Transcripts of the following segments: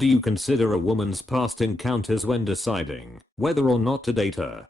Do you consider a woman's past encounters when deciding whether or not to date her?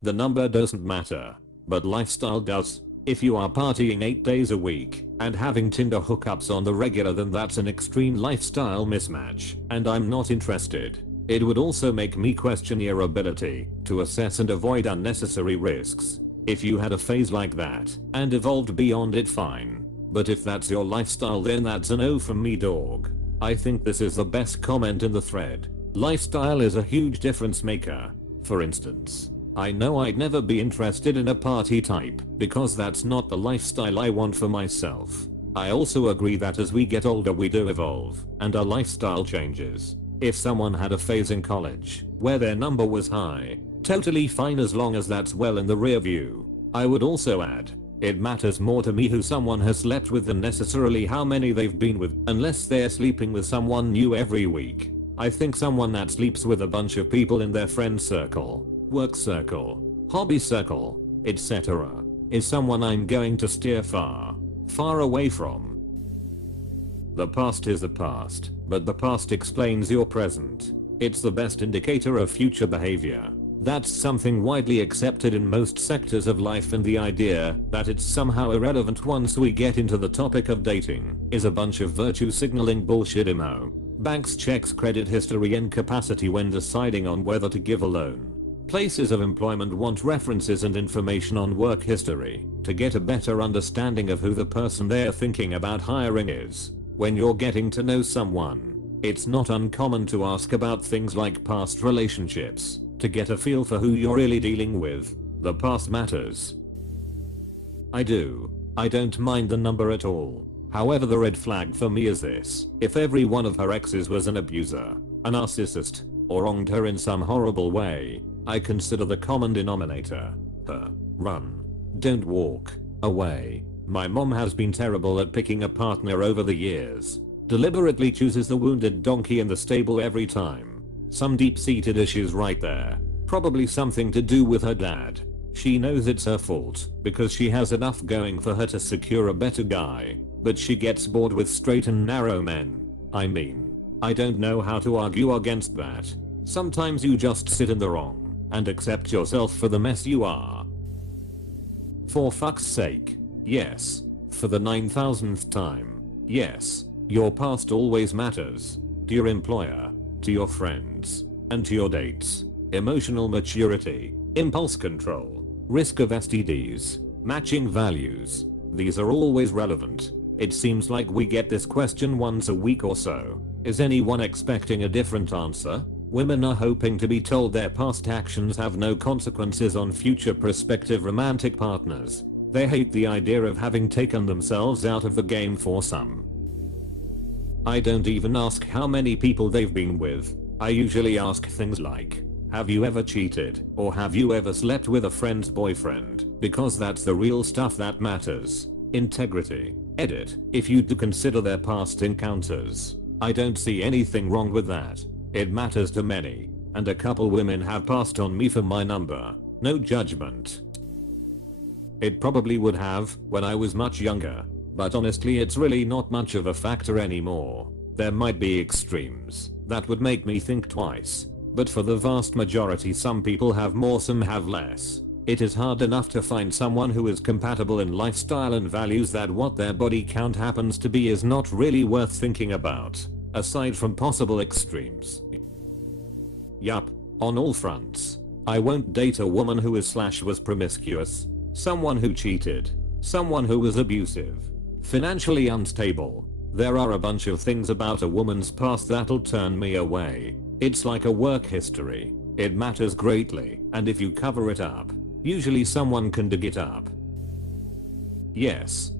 The number doesn't matter, but lifestyle does. If you are partying 8 days a week and having Tinder hookups on the regular, then that's an extreme lifestyle mismatch, and I'm not interested. It would also make me question your ability to assess and avoid unnecessary risks. If you had a phase like that and evolved beyond it, fine. But if that's your lifestyle, then that's a no from me, dog. I think this is the best comment in the thread. Lifestyle is a huge difference maker. For instance, I know I'd never be interested in a party type because that's not the lifestyle I want for myself. I also agree that as we get older we do evolve and our lifestyle changes. If someone had a phase in college where their number was high, totally fine as long as that's well in the rear view. I would also add, it matters more to me who someone has slept with than necessarily how many they've been with, unless they're sleeping with someone new every week. I think someone that sleeps with a bunch of people in their friend circle, work circle, hobby circle, etc. is someone I'm going to steer far, far away from. The past is the past, but the past explains your present. It's the best indicator of future behavior. That's something widely accepted in most sectors of life, and the idea that it's somehow irrelevant once we get into the topic of dating is a bunch of virtue signaling bullshit. Banks checks credit history and capacity when deciding on whether to give a loan. Places of employment want references and information on work history to get a better understanding of who the person they're thinking about hiring is. When you're getting to know someone, it's not uncommon to ask about things like past relationships to get a feel for who you're really dealing with. The past matters. I don't mind the number at all. However, the red flag for me is this: if every one of her exes was an abuser, a narcissist, or wronged her in some horrible way, I consider the common denominator her. Run. Don't walk away. My mom has been terrible at picking a partner over the years. Deliberately chooses the wounded donkey in the stable every time. Some deep-seated issues right there. Probably something to do with her dad. She knows it's her fault because she has enough going for her to secure a better guy, but she gets bored with straight and narrow men. I mean, I don't know how to argue against that. Sometimes you just sit in the wrong and accept yourself for the mess you are. For fuck's sake. Yes. For the 9,000th time. Yes. Your past always matters. To your employer, to your friends, and to your dates. Emotional maturity, impulse control, risk of STDs, matching values. These are always relevant. It seems like we get this question once a week or so. Is anyone expecting a different answer? Women are hoping to be told their past actions have no consequences on future prospective romantic partners. They hate the idea of having taken themselves out of the game for some. I don't even ask how many people they've been with. I usually ask things like, have you ever cheated, or have you ever slept with a friend's boyfriend, because that's the real stuff that matters. Integrity. Edit. If you do consider their past encounters, I don't see anything wrong with that. It matters to many, and a couple women have passed on me for my number. No judgment. It probably would have when I was much younger, but honestly it's really not much of a factor anymore. There might be extremes that would make me think twice, but for the vast majority some people have more, some have less. It is hard enough to find someone who is compatible in lifestyle and values that what their body count happens to be is not really worth thinking about, aside from possible extremes. Yup, on all fronts. I won't date a woman who is / was promiscuous, someone who cheated, someone who was abusive, financially unstable. There are a bunch of things about a woman's past that'll turn me away. It's like a work history. It matters greatly, and if you cover it up, usually someone can dig it up. Yes.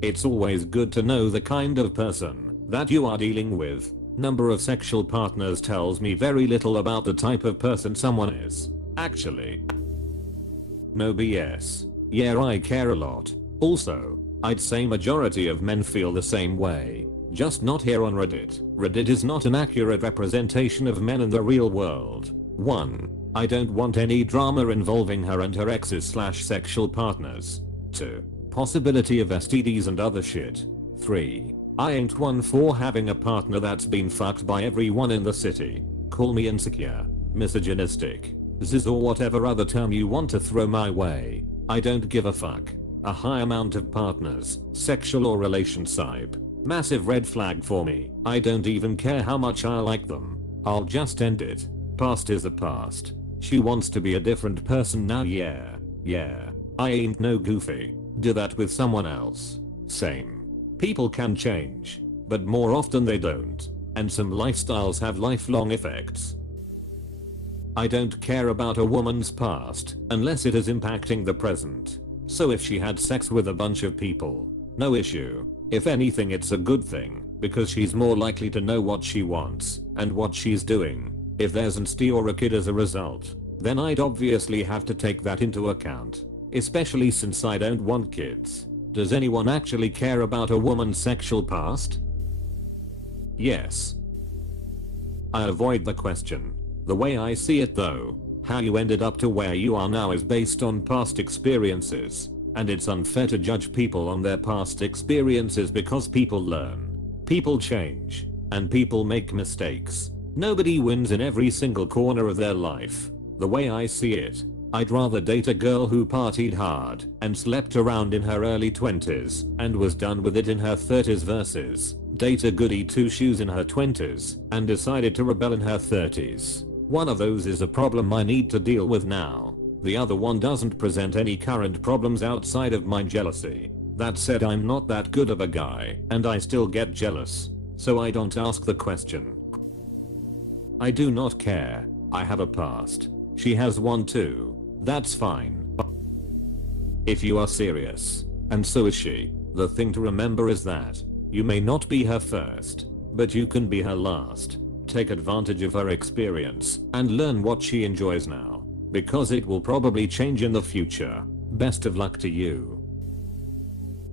It's always good to know the kind of person that you are dealing with. Number of sexual partners tells me very little about the type of person someone is. Actually. No BS. Yeah, I care a lot. Also, I'd say majority of men feel the same way. Just not here on Reddit. Reddit is not an accurate representation of men in the real world. 1. I don't want any drama involving her and her exes / sexual partners. 2. Possibility of STDs and other shit. 3. I ain't one for having a partner that's been fucked by everyone in the city. Call me insecure, misogynistic, ziz or whatever other term you want to throw my way. I don't give a fuck. A high amount of partners, sexual or relation type. Massive red flag for me. I don't even care how much I like them. I'll just end it. Past is the past. She wants to be a different person now, yeah. I ain't no goofy. Do that with someone else. Same. People can change, but more often they don't. And some lifestyles have lifelong effects. I don't care about a woman's past unless it is impacting the present. So if she had sex with a bunch of people, no issue. If anything, it's a good thing, because she's more likely to know what she wants and what she's doing. If there's an ST or a kid as a result, then I'd obviously have to take that into account. Especially since I don't want kids. Does anyone actually care about a woman's sexual past? Yes. I avoid the question. The way I see it though, how you ended up to where you are now is based on past experiences, and it's unfair to judge people on their past experiences because people learn, people change, and people make mistakes. Nobody wins in every single corner of their life. The way I see it, I'd rather date a girl who partied hard and slept around in her early 20s and was done with it in her 30s versus date a goody two shoes in her 20s and decided to rebel in her 30s. One of those is a problem I need to deal with now. The other one doesn't present any current problems outside of my jealousy. That said, I'm not that good of a guy and I still get jealous, so I don't ask the question. I do not care. I have a past. She has one too. That's fine. If you are serious, and so is she, the thing to remember is that you may not be her first, but you can be her last. Take advantage of her experience and learn what she enjoys now, because it will probably change in the future. Best of luck to you.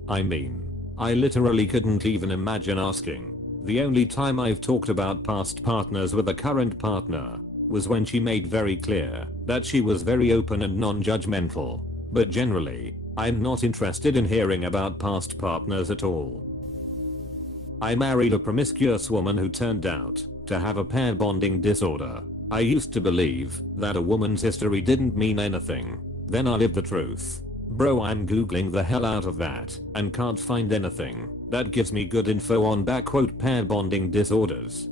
I mean, I literally couldn't even imagine asking. The only time I've talked about past partners with a current partner was when she made very clear that she was very open and non-judgmental. But generally, I'm not interested in hearing about past partners at all. I married a promiscuous woman who turned out to have a pair bonding disorder. I used to believe that a woman's history didn't mean anything. Then I lived the truth. Bro, I'm googling the hell out of that and can't find anything that gives me good info on pair bonding disorders.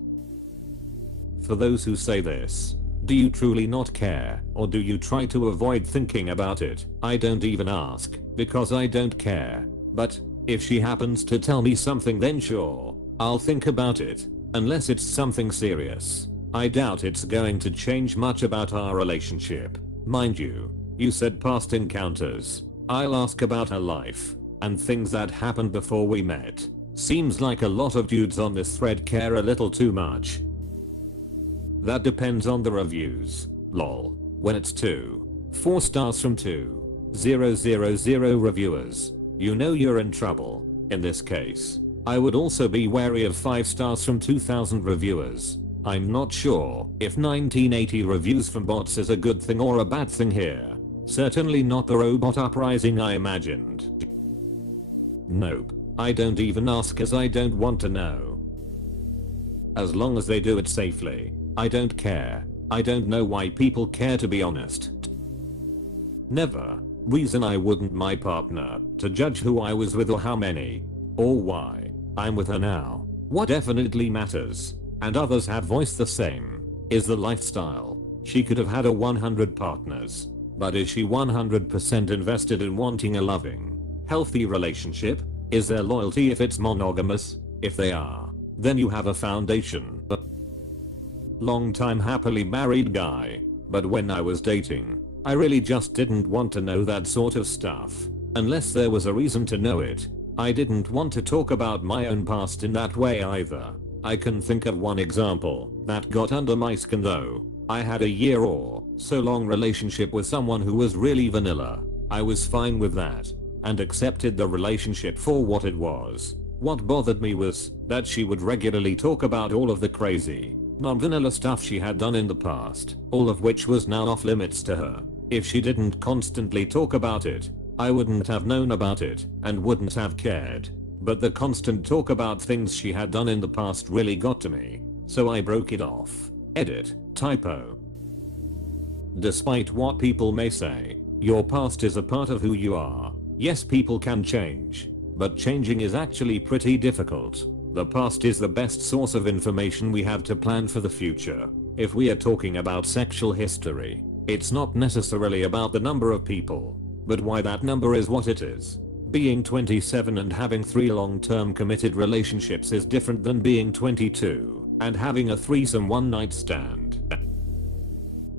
For those who say this, do you truly not care, or do you try to avoid thinking about it? I don't even ask, because I don't care. But if she happens to tell me something, then sure, I'll think about it. Unless it's something serious, I doubt it's going to change much about our relationship. Mind you, you said past encounters. I'll ask about her life and things that happened before we met. Seems like a lot of dudes on this thread care a little too much. That depends on the reviews. Lol. When it's 4 stars from 2,000 reviewers, you know you're in trouble. In this case, I would also be wary of 5 stars from 2,000 reviewers. I'm not sure if 1980 reviews from bots is a good thing or a bad thing here. Certainly not the robot uprising I imagined. Nope. I don't even ask as I don't want to know. As long as they do it safely, I don't care. I don't know why people care, to be honest. Never. Reason I wouldn't my partner to judge who I was with or how many, or why I'm with her now. What definitely matters, and others have voiced the same, is the lifestyle. She could have had a 100 partners, but is she 100% invested in wanting a loving, healthy relationship? Is there loyalty if it's monogamous? If they are, then you have a foundation. Long time happily married guy, but when I was dating, I really just didn't want to know that sort of stuff. Unless there was a reason to know it. I didn't want to talk about my own past in that way either. I can think of one example that got under my skin though. I had a year or so long relationship with someone who was really vanilla. I was fine with that and accepted the relationship for what it was. What bothered me was that she would regularly talk about all of the crazy, non-vanilla stuff she had done in the past, all of which was now off limits to her. If she didn't constantly talk about it, I wouldn't have known about it and wouldn't have cared. but the constant talk about things she had done in the past really got to me, so I broke it off. Edit, typo. Despite what people may say, your past is a part of who you are. Yes, people can change, but changing is actually pretty difficult. The past is the best source of information we have to plan for the future. If we are talking about sexual history, it's not necessarily about the number of people, but why that number is what it is. Being 27 and having 3 long-term committed relationships is different than being 22 and having a threesome one-night stand.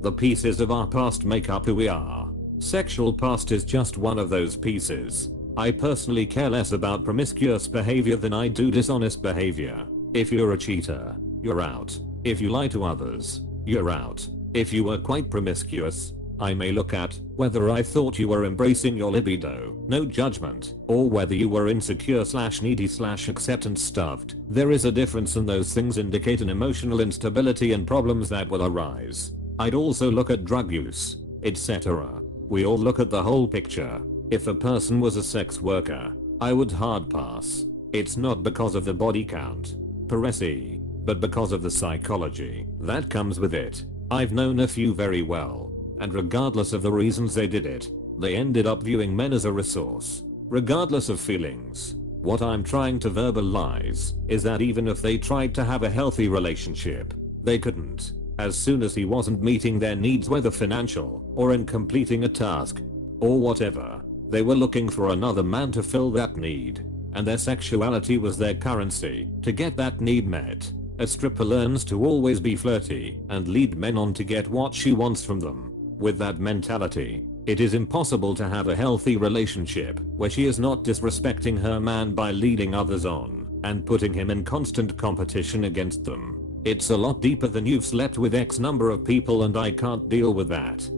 The pieces of our past make up who we are. Sexual past is just one of those pieces. I personally care less about promiscuous behavior than I do dishonest behavior. If you're a cheater, you're out. If you lie to others, you're out. If you were quite promiscuous, I may look at whether I thought you were embracing your libido, no judgment, or whether you were insecure / needy / acceptance stuffed. There is a difference, and those things indicate an emotional instability and problems that will arise. I'd also look at drug use, etc. We all look at the whole picture. If a person was a sex worker, I would hard pass. It's not because of the body count, paresse, but because of the psychology that comes with it. I've known a few very well, and regardless of the reasons they did it, they ended up viewing men as a resource, regardless of feelings. What I'm trying to verbalize is that even if they tried to have a healthy relationship, they couldn't. As soon as he wasn't meeting their needs, whether financial or in completing a task or whatever, they were looking for another man to fill that need, and their sexuality was their currency to get that need met. A stripper learns to always be flirty and lead men on to get what she wants from them. With that mentality, it is impossible to have a healthy relationship where she is not disrespecting her man by leading others on and putting him in constant competition against them. It's a lot deeper than you've slept with X number of people and I can't deal with that.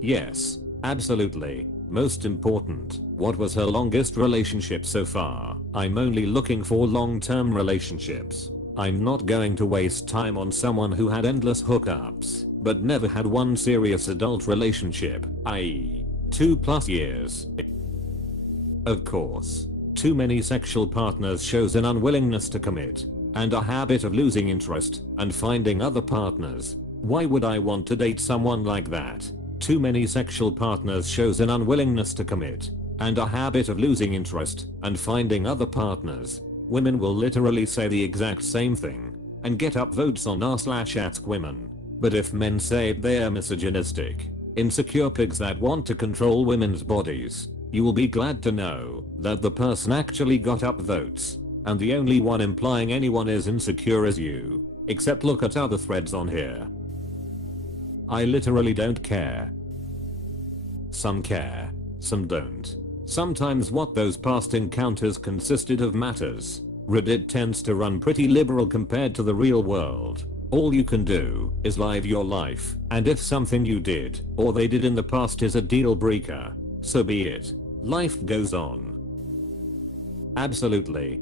Yes, absolutely. Most important, what was her longest relationship so far? I'm only looking for long-term relationships. I'm not going to waste time on someone who had endless hookups, but never had one serious adult relationship, i.e., 2+ years. Of course, too many sexual partners shows an unwillingness to commit, and a habit of losing interest and finding other partners. Why would I want to date someone like that? Too many sexual partners shows an unwillingness to commit, and a habit of losing interest and finding other partners. Women will literally say the exact same thing and get upvotes on r/ask women. But if men say they are misogynistic, insecure pigs that want to control women's bodies, you will be glad to know that the person actually got upvotes, and the only one implying anyone is insecure is you. Except look at other threads on here. I literally don't care. Some care, some don't. Sometimes what those past encounters consisted of matters. Reddit tends to run pretty liberal compared to the real world. All you can do is live your life, and if something you did or they did in the past is a deal breaker, so be it. Life goes on. Absolutely.